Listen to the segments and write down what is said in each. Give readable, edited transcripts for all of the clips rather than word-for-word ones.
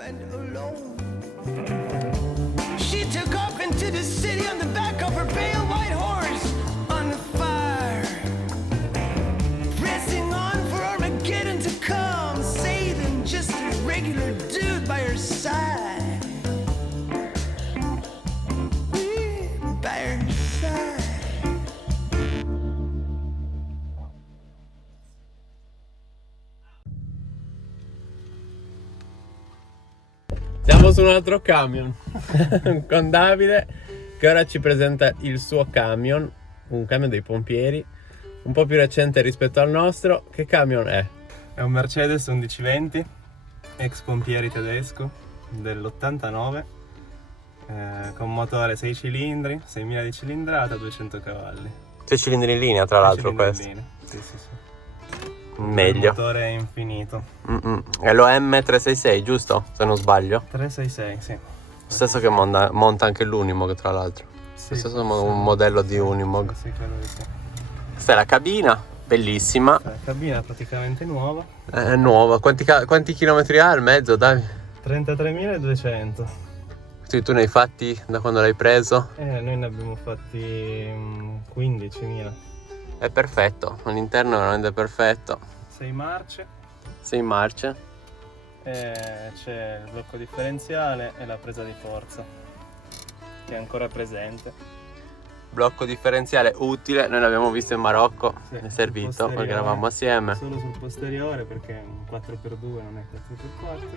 and alone. She took off into the city on the back of her pale white horse, on fire, pressing on for Armageddon to come, saving just a regular dude by her side. By her side. Siamo su un altro camion con Davide che ora ci presenta il suo camion, un camion dei pompieri, un po' più recente rispetto al nostro. Che camion è? È un Mercedes 1120, ex pompieri tedesco dell'89, con motore 6 cilindri, 6.000 di cilindrata, 200 cavalli. 6 cilindri in linea tra l'altro questo. Sì, sì, sì. Meglio. Il motore è infinito. È lo M366, giusto? Se non sbaglio. 366, sì. Stesso che monta anche l'Unimog tra l'altro. Sì, Stesso un modello di Unimog. Sì, credo di sì. Questa è la cabina, bellissima. La cabina è praticamente nuova. È nuova. Quanti chilometri ha il mezzo, Dai? 33.200. Tu ne hai fatti da quando l'hai preso? Noi ne abbiamo fatti 15.000. È perfetto, l'interno è veramente perfetto. 6 marce. 6 marce. C'è il blocco differenziale e la presa di forza, che è ancora presente. Blocco differenziale utile, noi l'abbiamo visto in Marocco, Sì, è servito perché eravamo assieme. Solo sul posteriore perché è un 4x2, non è 4x4.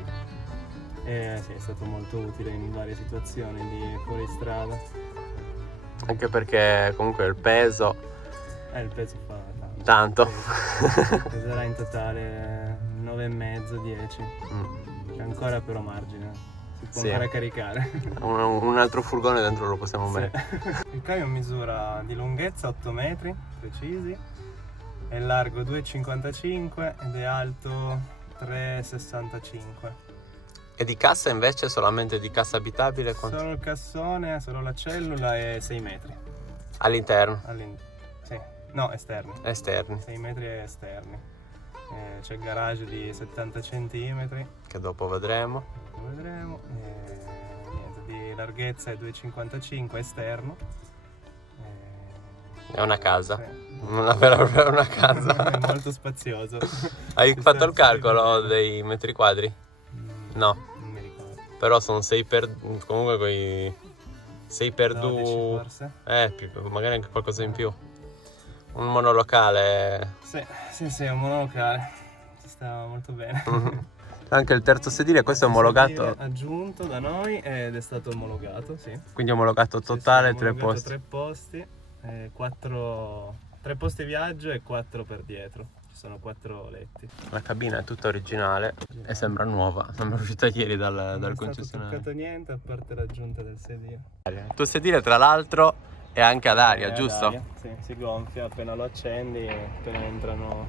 Sì, è stato molto utile in varie situazioni di fuoristrada. Anche perché comunque il peso... Il peso fa tanto. Peserà in totale 9,5, 10. C'è ancora però margine, si può ancora caricare. Un altro furgone dentro lo possiamo mettere. Il camion misura di lunghezza 8 metri precisi, è largo 2,55 ed è alto 3,65. E di cassa invece, solamente di cassa abitabile? Solo il cassone, solo la cellula è 6 metri. All'interno? Sì. No, esterni. Esterni. 6 metri esterni. C'è il garage di 70 cm. Che dopo vedremo. Niente, di larghezza è 2,55 esterno. È una casa. Sì. Una vera e propria una casa. È molto spazioso. Hai fatto il calcolo dei metri quadri? No. Non mi ricordo. Però sono 6 per... comunque quei... 6 per 2... forse? Magari anche qualcosa in più. Un monolocale. Sì, è un monolocale. Ci sta molto bene. Anche il terzo sedile, questo è omologato? Aggiunto da noi ed è stato omologato, sì. Quindi omologato totale, sì, 3 posti. 3 posti, 3 posti viaggio e 4 per dietro. Ci sono 4 letti. La cabina è tutta originale e sembra nuova, sembra uscita ieri dal concessionario. Non è stato toccato niente a parte l'aggiunta del sedile. Il tuo sedile tra l'altro è anche ad aria, È giusto? ad aria, sì, si gonfia appena lo accendi, appena entrano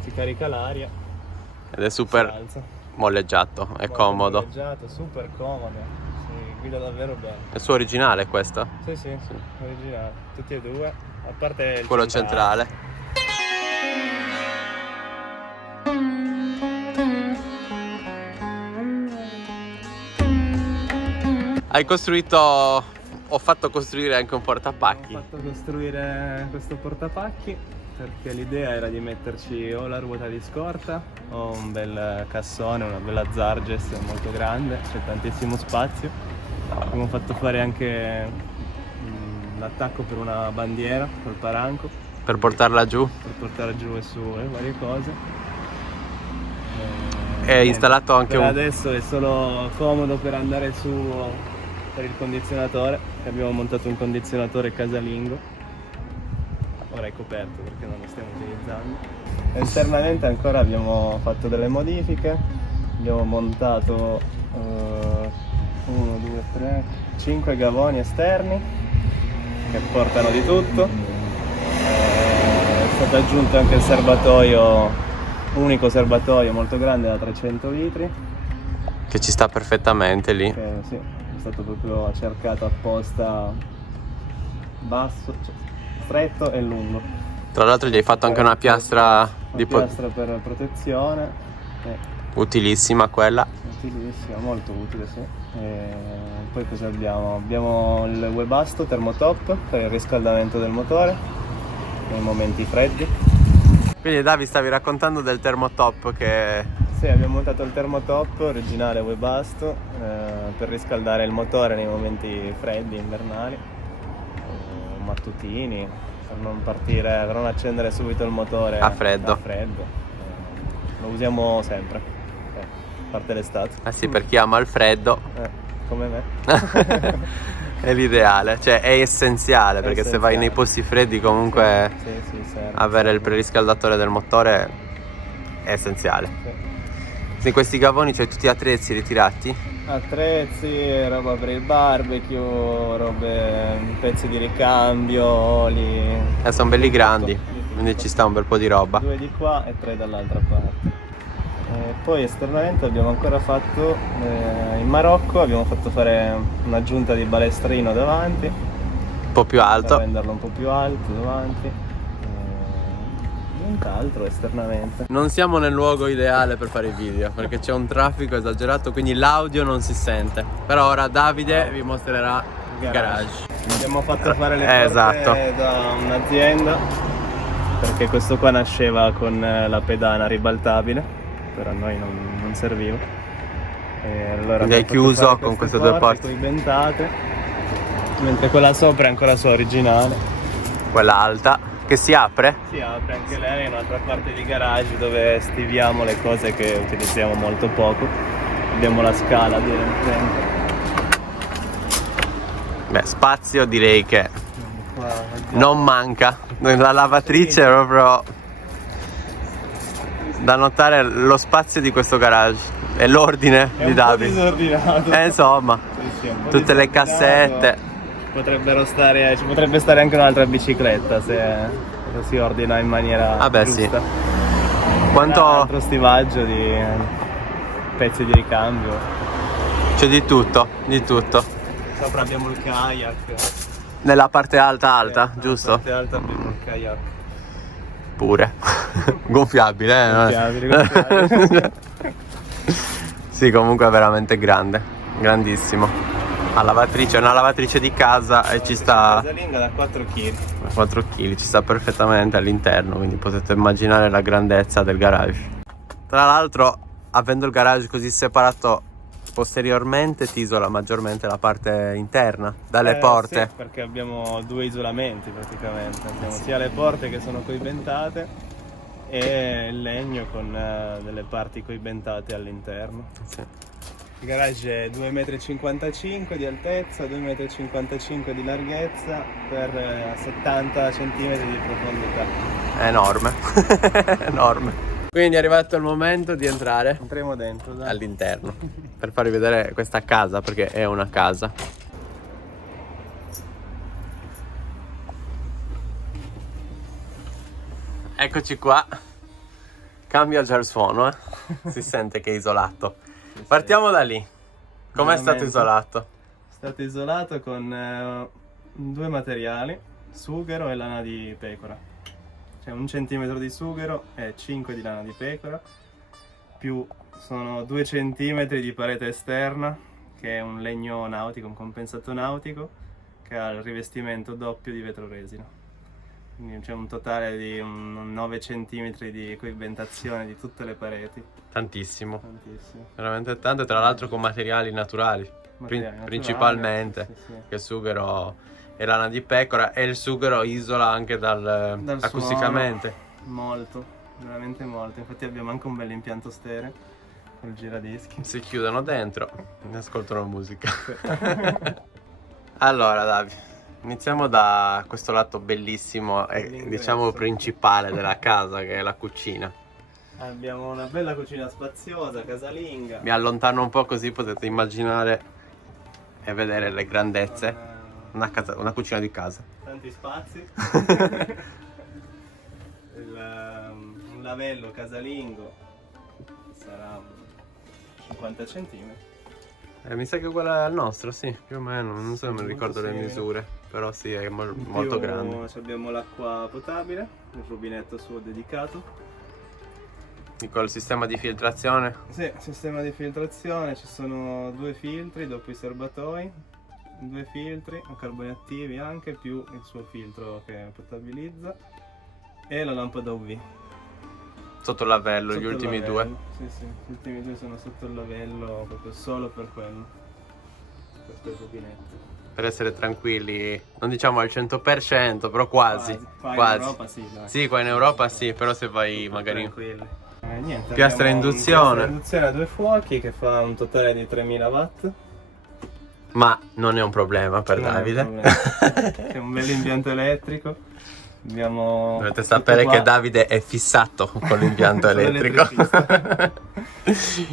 si carica l'aria. Ed è super molleggiato, è comodo. Molleggiato, super comodo, si guida davvero bene. È il suo originale questo? Sì, originale, tutti e due, a parte il quello centrale. Hai costruito... Ho fatto costruire anche un portapacchi. Ho fatto costruire questo portapacchi perché l'idea era di metterci o la ruota di scorta o un bel cassone, una bella Zarges molto grande, c'è tantissimo spazio. Abbiamo fatto fare anche l'attacco per una bandiera col paranco. Per portarla giù? Per portare giù e su le varie cose. È installato anche un... Adesso è solo comodo per andare su per il condizionatore, abbiamo montato un condizionatore casalingo, ora è coperto perché non lo stiamo utilizzando. Internamente ancora abbiamo fatto delle modifiche, abbiamo montato 5 gavoni esterni che portano di tutto, è stato aggiunto anche il serbatoio, unico serbatoio molto grande da 300 litri. Che ci sta perfettamente lì. Sì. È stato proprio cercato apposta, basso, stretto e lungo. Tra l'altro gli hai fatto anche una piastra per protezione. Utilissima quella. Sì. utilissima, molto utile, sì. E poi cosa abbiamo? Abbiamo il Webasto Thermotop per il riscaldamento del motore nei momenti freddi. Quindi Davi, stavi raccontando del Thermotop che... Sì, abbiamo montato il Thermotop originale Webasto per riscaldare il motore nei momenti freddi, invernali, mattutini, per non partire, per non accendere subito il motore a freddo. Lo usiamo sempre, a parte l'estate. Ah sì, per chi ama il freddo Come me. è l'ideale, cioè è essenziale, perché se vai essenziale. nei posti freddi comunque Sì, serve. avere il preriscaldatore del motore è essenziale. Sì. In questi gavoni c'hai tutti gli attrezzi ritirati? Attrezzi, roba per il barbecue, robe, pezzi di ricambio, oli. Sono belli grandi, Tutto. quindi ci sta un bel po' di roba. 2 di qua e 3 dall'altra parte. Poi esternamente abbiamo ancora fatto, in Marocco abbiamo fatto fare un'aggiunta di balestrino davanti, Un po' più alto. per renderlo un po' più alto davanti. Nient'altro esternamente. Non siamo nel luogo ideale per fare i video, perché c'è un traffico esagerato, quindi l'audio non si sente. Però ora Davide vi mostrerà il garage. Abbiamo fatto fare le porte esatto. da un'azienda, perché questo qua nasceva con la pedana ribaltabile, però a noi non serviva. E allora Quindi hai abbiamo fatto chiuso fare con queste due porte. coibentate, mentre quella sopra è ancora sua originale. Quella alta che si apre. Si apre anche lei, è un'altra parte di garage dove stiviamo le cose che utilizziamo molto poco. Abbiamo la scala direttamente. Beh, spazio direi che Qua, non manca. La lavatrice è proprio da notare lo spazio di questo garage e l'ordine è di un po' Davide. disordinato. Insomma, Sì, un po' tutte le disordinato. cassette. Ci potrebbe stare anche un'altra bicicletta se lo si ordina in maniera Vabbè, sì. giusta. Un Quanto altro stivaggio di pezzi di ricambio. c'è di tutto, di tutto. Sopra abbiamo il kayak. Nella parte alta, Nella giusto? parte alta abbiamo il kayak. Pure. Gonfiabile, Gonfiabile. Sì, comunque è veramente grande, grandissimo. La lavatrice è una lavatrice di casa e ci sta Casalinga da 4 kg. 4 kg, ci sta perfettamente all'interno, quindi potete immaginare la grandezza del garage. Tra l'altro, avendo il garage così separato posteriormente, ti isola maggiormente la parte interna dalle porte. Sì, perché abbiamo 2 isolamenti praticamente. Abbiamo sia le porte che sono coibentate e il legno con delle parti coibentate all'interno. Sì. Il garage è 2,55 m di altezza, 2,55 m di larghezza per 70 cm di profondità. È enorme. Enorme. Quindi è arrivato il momento di entrare Entriamo dentro, dai. all'interno per farvi vedere questa casa, perché è una casa. Eccoci qua. Cambia già il suono, eh. Si sente che è isolato. Partiamo da lì. Com'è stato Veramente. isolato? È stato isolato con 2 materiali, sughero e lana di pecora. Cioè 1 centimetro di sughero e 5 di lana di pecora, più sono 2 centimetri di parete esterna, che è un legno nautico, un compensato nautico, che ha il rivestimento doppio di vetro resina. Quindi c'è un totale di 9 centimetri di coibentazione di tutte le pareti. Tantissimo. Tantissimo. Veramente tanto, e tra l'altro con materiali naturali. Materiali naturali, Principalmente. sì. Che il sughero è lana di pecora e il sughero isola anche Dal acusticamente. suono, molto, veramente molto. Infatti abbiamo anche un bel impianto stereo con il giradischi. Si chiudono dentro e ascoltano musica. Allora Davide, iniziamo da questo lato bellissimo e L'ingresso. diciamo principale della casa, che è la cucina. Abbiamo una bella cucina spaziosa, casalinga. Mi allontano un po' così potete immaginare e vedere le grandezze. Con, Una cucina di casa. tanti spazi. Un lavello casalingo sarà 50 cm. Mi sa che quella è il nostro, sì, più o meno, non so, Sì, non mi ricordo le simile. misure, però sì, è molto grande. Abbiamo l'acqua potabile, il rubinetto suo dedicato. col sistema di filtrazione. Sì, sistema di filtrazione, ci sono 2 filtri dopo i serbatoi, 2 filtri, carboni attivi anche, più il suo filtro che potabilizza e la lampada UV. Sotto il lavello, Sotto gli il ultimi lavello. 2. Sì, sì, gli ultimi 2 sono sotto il lavello proprio solo per quello, per quel rubinetto. Per essere tranquilli, non diciamo al 100%, però quasi. Qua Quasi. in Europa sì, dai. Sì, qua in Europa sì, però se vai magari... Tranquilli. Niente, Piastra abbiamo induzione. Piastra induzione a 2 fuochi che fa un totale di 3000 watt. Ma non è un problema per Non è un Davide. problema. È un bel impianto elettrico. Abbiamo Dovete tutto sapere qua. che Davide è fissato con l'impianto Sono elettrico.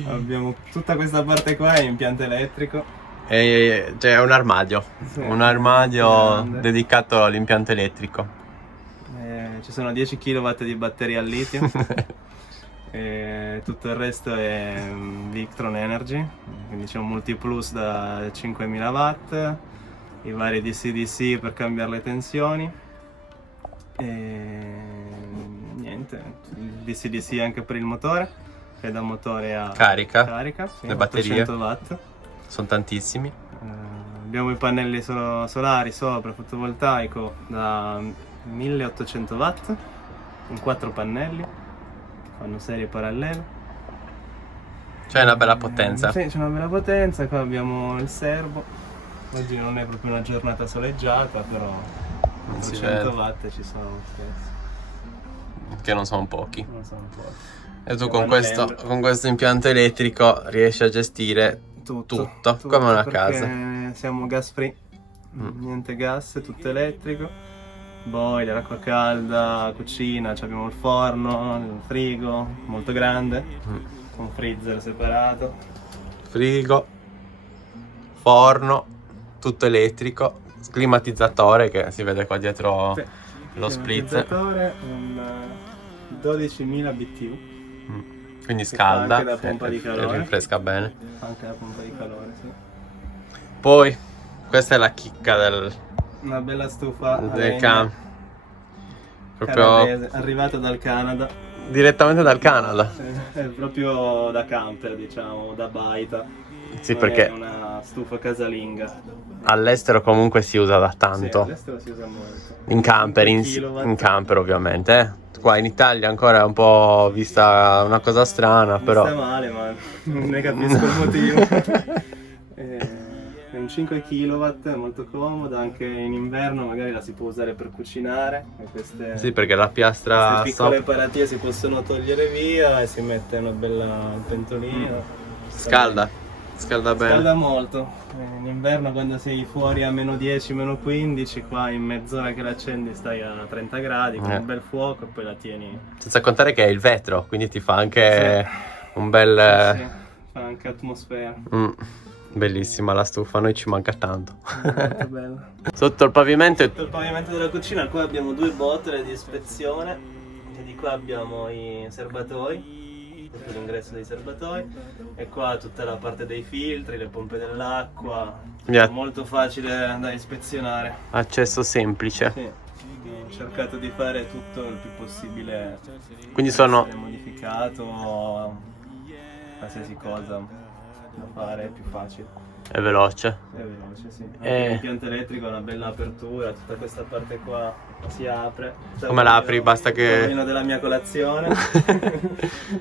Abbiamo tutta questa parte qua è impianto elettrico. E c'è un armadio. Sì, Un armadio grande. dedicato all'impianto elettrico. Ci sono 10 kW di batteria al litio. E tutto il resto è Victron Energy, quindi c'è un multiplus da 5000 watt, i vari DC-DC per cambiare le tensioni e niente, il DC-DC anche per il motore, che è da motore a Carica. sì, Le batterie. 800 watt. Sono tantissimi. Abbiamo i pannelli solari sopra, fotovoltaico da 1800 watt, con 4 pannelli, fanno serie parallele. C'è una bella potenza. Sì, c'è una bella potenza, qua abbiamo il serbo. Oggi non è proprio una giornata soleggiata, però Non si 400 vede. watt ci sono lo stesso. Che non sono pochi. Non sono pochi. E tu Vanno con questo impianto elettrico riesci a gestire tutto, come una perché casa. siamo gas free, niente gas, tutto elettrico. Boiler, acqua calda, cucina, abbiamo il forno, il frigo molto grande, con freezer separato. Frigo, forno, tutto elettrico, climatizzatore che si vede qua dietro Sì, lo split. climatizzatore, un 12.000 BTU, Quindi fa scalda anche da pompa di e calore. rinfresca bene. anche la pompa di calore, sì. Poi questa è la chicca Una bella stufa a del legna proprio canadese, arrivata dal Canada. direttamente dal Canada. È proprio da camper, diciamo, da baita. Sì, Non perché è una stufa casalinga. all'estero comunque si usa da Sì, tanto. all'estero si usa molto. In camper, 5 kilowatt. in camper ovviamente. Qua in Italia ancora è un po' vista una cosa strana, Mi però sta male, ma non ne capisco il motivo. È un 5 kW, è molto comoda, anche in inverno magari la si può usare per cucinare. E queste, sì, perché la piastra queste piccole sopra paratie si possono togliere via e si mette una bella pentolina. scalda bene. Scalda molto. In inverno quando sei fuori a meno 10, meno 15, qua in mezz'ora che l'accendi stai a 30 gradi con un bel fuoco e poi la tieni. Senza contare che è il vetro, quindi ti fa anche un bel... Sì, fa anche atmosfera. Bellissima la stufa, a noi ci manca tanto. Molto bella. Sotto il pavimento Sotto il pavimento della cucina qua abbiamo 2 botole di ispezione e di qua abbiamo i serbatoi, questo è l'ingresso dei serbatoi, e qua tutta la parte dei filtri, le pompe dell'acqua, molto facile da ispezionare. accesso semplice. Sì, ho cercato di fare tutto il più possibile, Quindi sono essere modificato, qualsiasi cosa da fare è più facile. è veloce. È veloce, sì. Anche l'impianto elettrico ha una bella apertura, tutta questa parte qua si apre. Come la apri? Basta che... Il tavolino della mia colazione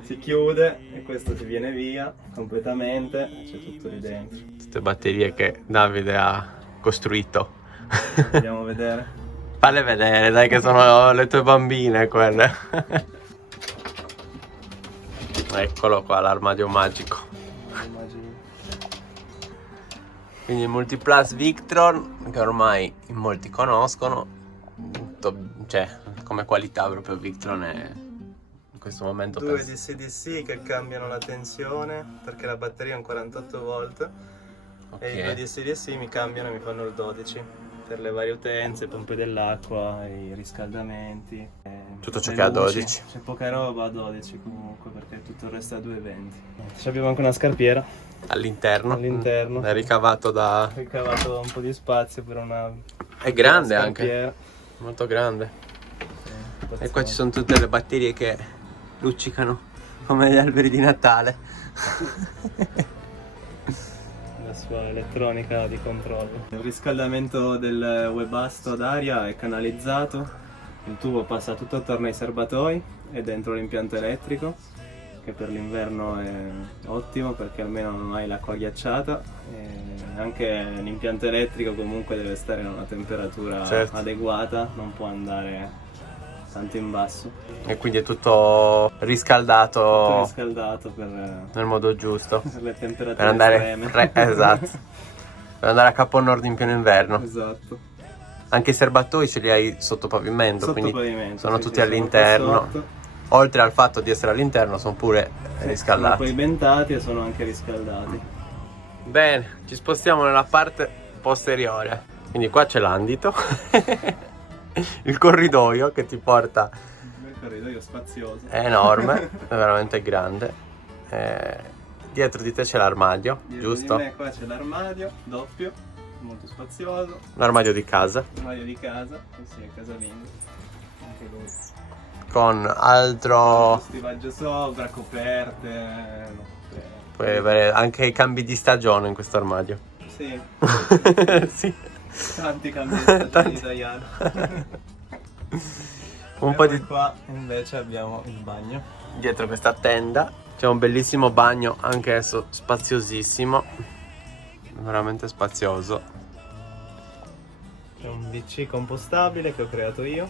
si chiude e questo si viene via completamente, c'è tutto lì dentro. Tutte batterie che Davide ha costruito. Andiamo a vedere. Falle vedere, dai, che sono le tue bambine quelle. Eccolo qua, l'armadio magico. Immagini. Quindi il Multiplus Victron, che ormai in molti conoscono, cioè come qualità proprio Victron è in questo momento 2 penso- DC-DC che cambiano la tensione perché la batteria è un 48 volt e i 2 Ok, DC-DC mi cambiano e mi fanno il 12 per le varie utenze, pompe dell'acqua, i riscaldamenti. Tutto ciò le che ha luci. 12. C'è poca roba a 12 comunque perché tutto il resto è a 220. Abbiamo anche una scarpiera all'interno. all'interno. È ricavato da... Ho ricavato un po' di spazio per una È grande anche, scarpiera. molto grande. E qua Spazio. ci sono tutte le batterie che luccicano come gli alberi di Natale. La sua elettronica di controllo. Il riscaldamento del webasto ad aria è canalizzato, il tubo passa tutto attorno ai serbatoi e dentro l'impianto elettrico, che per l'inverno è ottimo perché almeno non hai l'acqua ghiacciata, e anche l'impianto elettrico comunque deve stare a una temperatura Certo. adeguata, non può andare tanto in basso. E quindi è tutto riscaldato Tutto riscaldato per nel modo giusto. le temperature Per andare estreme. esatto. Per andare a Capo Nord in pieno inverno. Esatto. Anche i serbatoi ce li hai sotto pavimento, Sotto quindi pavimento, sono sì, tutti sì, sono all'interno. qua sotto. Oltre al fatto di essere all'interno, sono pure Sono riscaldati. poi bentati e sono anche riscaldati. Bene, ci spostiamo nella parte posteriore. Quindi qua c'è l'andito, il corridoio che ti porta, Il corridoio spazioso. è enorme, è veramente grande. Dietro di te c'è l'armadio, Dietro giusto? di me qua c'è l'armadio doppio, molto spazioso. L'armadio di casa, L'armadio di casa, sì, è casalingo. Anche lui. con altro... Stivaggio sopra, coperte. Puoi avere anche i cambi di stagione in questo armadio. Sì, Sì. tanti cambi di stagione Tanti. italiano. Un E po' poi di... qua invece abbiamo il bagno. Dietro questa tenda c'è un bellissimo bagno, anche esso spaziosissimo, veramente spazioso. C'è un WC compostabile che ho creato io.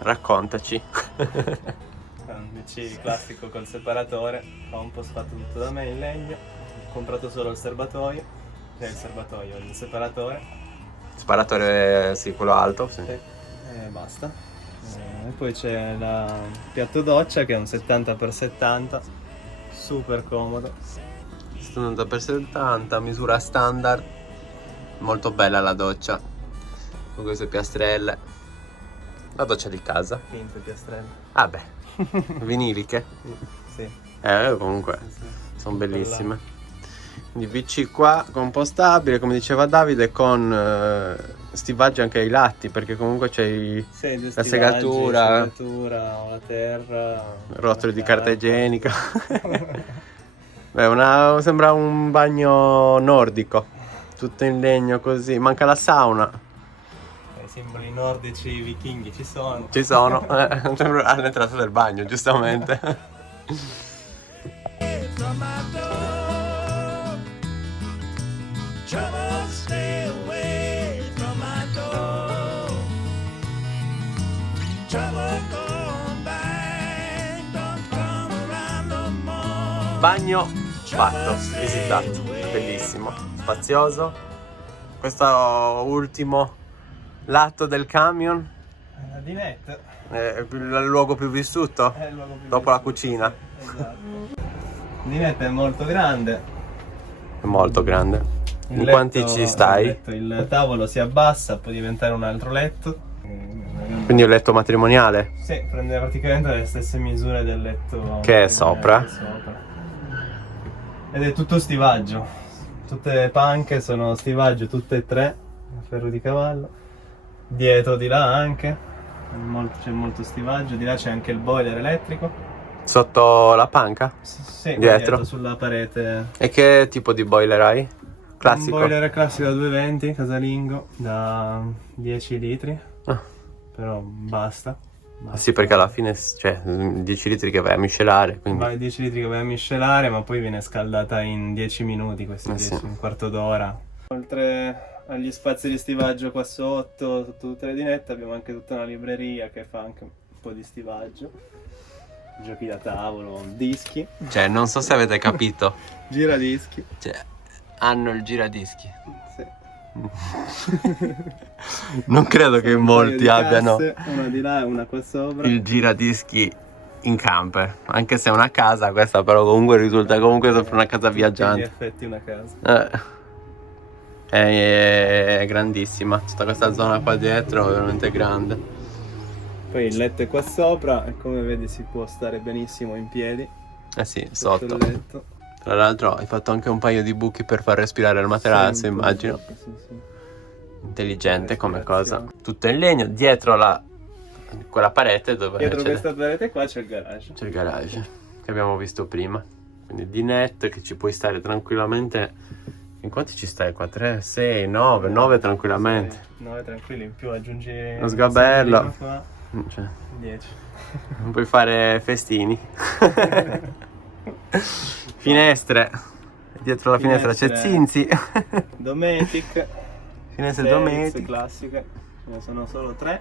Raccontaci. È un WC classico col separatore, compost fatto tutto da me in legno. Ho comprato solo il serbatoio, il separatore Sparatore, sì, quello alto, sì. e basta. E poi c'è il piatto doccia che è un 70x70, super comodo. 70x70, misura standard, molto bella la doccia, con queste piastrelle. La doccia di casa. Finte piastrelle. Ah beh, viniliche. Sì. Comunque, sono bellissime. Quindi VC qua, compostabile, come diceva Davide, con stivaggio anche ai latti, perché comunque c'è Sì, due la stivaggi, segatura, o la terra, rotoli di la carta carta. igienica. Beh, sembra un bagno nordico, tutto in legno così, manca la sauna. I simboli nordici vichinghi ci sono. Ci sono, sembra all'entrata del bagno, giustamente. From my door, trouble stay away from my door. Trouble come back, don't come around no more. Bagno fatto, visitato, bellissimo, spazioso. Questo ultimo lato del camion La dinette è il luogo più vissuto è il luogo più dopo la vissuto, cucina. sì, esatto. La dinette è molto grande. È molto grande. Il In quanti letto- ci stai? il tavolo si abbassa, può diventare un altro letto. Quindi un letto matrimoniale. Sì, prende praticamente le stesse misure del letto Che è sopra. Ed è tutto stivaggio. Tutte le panche sono stivaggio, tutte e tre, a ferro di cavallo. Dietro di là anche, c'è molto stivaggio. Di là c'è anche il boiler elettrico. Sotto la panca? Sì, Dietro. sulla parete. E che tipo di boiler hai? Classico? Un boiler classico da 220, casalingo, da 10 litri. Ah. Però basta. Sì, perché alla fine, cioè, 10 litri che vai a miscelare, quindi... Vai 10 litri che vai a miscelare, ma poi viene scaldata in 10 minuti, questi 10, sì. un quarto d'ora. Oltre agli spazi di stivaggio qua sotto tutte le dinette, abbiamo anche tutta una libreria che fa anche un po' di stivaggio. Giochi da tavolo, dischi, Cioè, non so se avete capito. giradischi. Cioè, hanno il giradischi. Sì. Non credo che Un paio molti di abbiano casse, una di là e una qua sopra. il giradischi in camper. Anche se è una casa questa, però comunque risulta comunque sempre una casa In viaggiante. effetti una casa. È grandissima. Tutta questa zona qua dietro è veramente grande. Poi il letto è qua sopra e come vedi si può stare benissimo in piedi. Eh sì, Sotto sotto. il letto. Tra l'altro hai fatto anche un paio di buchi per far respirare il materasso, Sì, un po', immagino. sì. Intelligente come cosa. Respirazione. Tutto in legno, dietro quella parete dove Dietro c'è questa parete qua c'è il garage. c'è il garage. che abbiamo visto prima. Quindi dinette che ci puoi stare tranquillamente. In quanti ci stai qua? 3, 6, 9 tranquillamente. 9 tranquilli, in più aggiungi Lo sgabello. qua, Cioè, 10. non puoi fare festini. Finestre. Dietro la finestra c'è Finestre. Zinzi. Dometic. Finestre Felix, Dometic. classiche. Ce ne sono solo 3.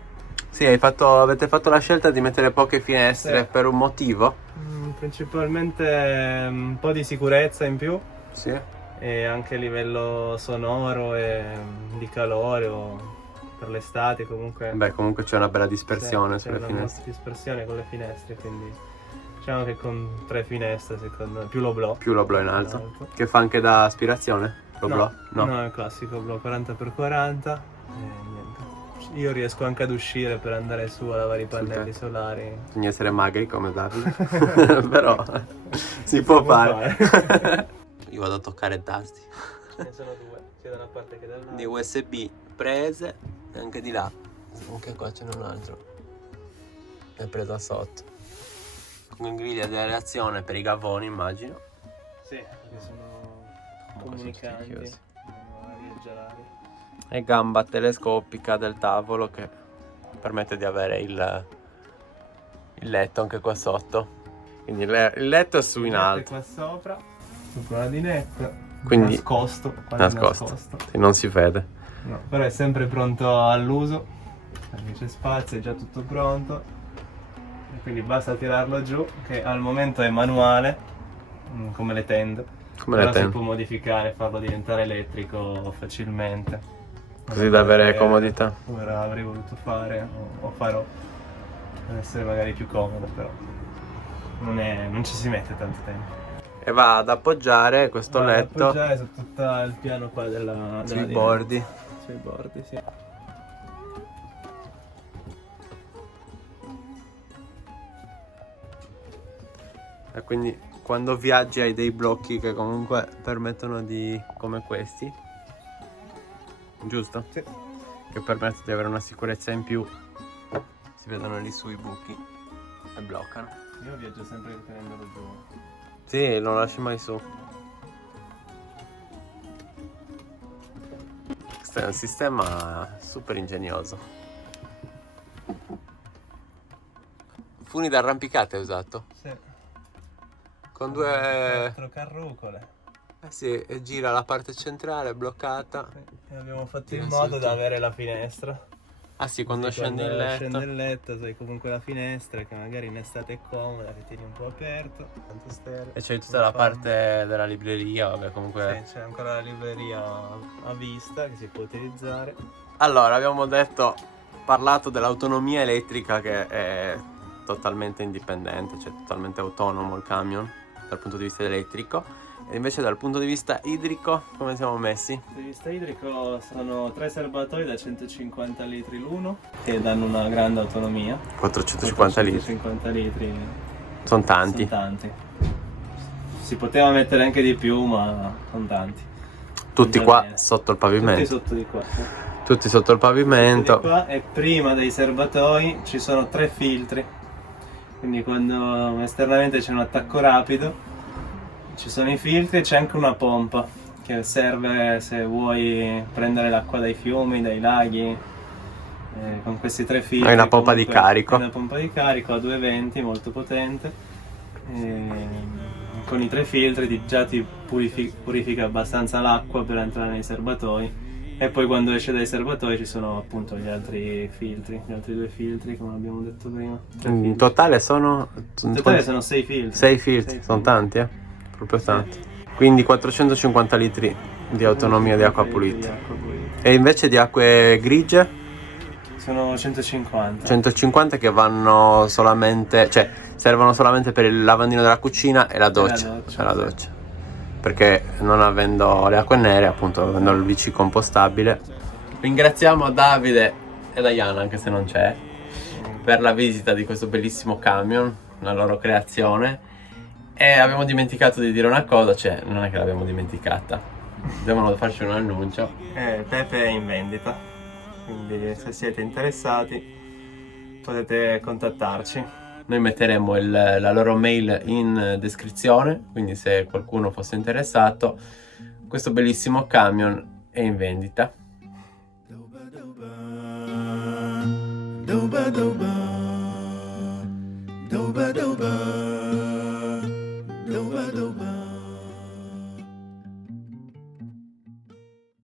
Sì, avete fatto la scelta di mettere poche finestre Sì. per un motivo? Principalmente un po' di sicurezza in più Sì. e anche a livello sonoro e di calore o per l'estate comunque. Beh, comunque c'è una bella dispersione C'è sulle una finestre. dispersione con le finestre, quindi diciamo che con 3 finestre secondo me, più l'oblò. Più l'oblò in alto. alto. Che fa anche da aspirazione? L'oblò? No, è il classico oblò 40x40 e niente. Io riesco anche ad uscire per andare su a lavare i pannelli tetto. solari. Bisogna essere magri come Davide. Però si può può fare. Io vado a toccare i tasti. Ce ne sono 2, sia da una parte che dall'altra. Di USB prese e anche di là. Anche qua ce n'è un altro. È presa sotto. Con griglia di reazione per i gavoni, immagino. Sì, che sono Comunque sono tutti comunicanti. chiusi. Viaggiare. E gamba telescopica del tavolo che permette di avere il letto anche qua sotto. Quindi il letto è su in alto. Qua sopra la dinetta. Quindi nascosto. Quasi nascosto. Sì, non si vede. No, però è sempre pronto all'uso. Perché c'è spazio, è già tutto pronto. E quindi basta tirarlo giù, che al momento è manuale, come le tende. Come Però le si tende. può modificare, farlo diventare elettrico facilmente. Così da avere comodità. Come avrei voluto fare o farò. Per essere magari più comodo, però non ci si mette tanto tempo. E va ad appoggiare questo Va ad letto appoggiare su tutto il piano qua della sui dinetta. bordi. Sui bordi, sì. E quindi quando viaggi hai dei blocchi che comunque permettono di... come questi. Giusto? Sì. Che permettono di avere una sicurezza in più. Si vedono lì sui buchi e bloccano. Io viaggio sempre tenendolo giù. Sì, non lo lasci mai su. Questo è un sistema super ingegnoso. Funi d'arrampicata hai usato? Sì. Con due... 4 carrucole. sì, e gira la parte centrale bloccata. E abbiamo fatto Tira in su modo tu. da avere la finestra. Ah sì, quando Così scendi in letto. Scendi in letto, sai comunque la finestra che magari in estate è comoda, che tieni un po' aperto. Tanto stereo. E c'è tutta la parte della libreria, vabbè comunque... Sì, c'è ancora la libreria a vista che si può utilizzare. Allora, abbiamo parlato dell'autonomia elettrica che è totalmente indipendente, cioè totalmente autonomo il camion dal punto di vista elettrico. E invece dal punto di vista idrico, come siamo messi? Dal punto di vista idrico sono 3 serbatoi da 150 litri l'uno che danno una grande autonomia. 450 litri. 150 litri Sono tanti. sono tanti. Si poteva mettere anche di più, ma sono tanti. Tutti Va qua bene. sotto il Tutti pavimento. sotto di qua. Tutti sotto il pavimento. Tutti di qua, e prima dei serbatoi ci sono 3 filtri. Quindi quando esternamente c'è un attacco rapido, ci sono i filtri e c'è anche una pompa che serve se vuoi prendere l'acqua dai fiumi, dai laghi. Con questi 3 filtri. Hai una pompa di comunque, carico. è una pompa di carico a 220 molto potente. Con i 3 filtri già ti purifica abbastanza l'acqua per entrare nei serbatoi. E poi quando esce dai serbatoi ci sono appunto gli altri 2 filtri, come abbiamo detto prima. In totale sono... In totale sono 6 filtri. 6 filtri, sono tanti, proprio tanti. Quindi 450 litri di autonomia di acqua pulita. E invece di acque grigie? Sono 150. 150 che vanno solamente, cioè servono solamente per il lavandino della cucina e la doccia. doccia, E la sì. doccia. Perché non avendo le acque nere, appunto, avendo il VC compostabile. Ringraziamo Davide e Diana, anche se non c'è, per la visita di questo bellissimo camion, la loro creazione. E abbiamo dimenticato di dire una cosa, cioè non è che l'abbiamo dimenticata, devono farci un annuncio. Pepe è in vendita, quindi se siete interessati potete contattarci. Noi metteremo la loro mail in descrizione, quindi se qualcuno fosse interessato, questo bellissimo camion è in vendita. Doba doba, doba doba, doba doba.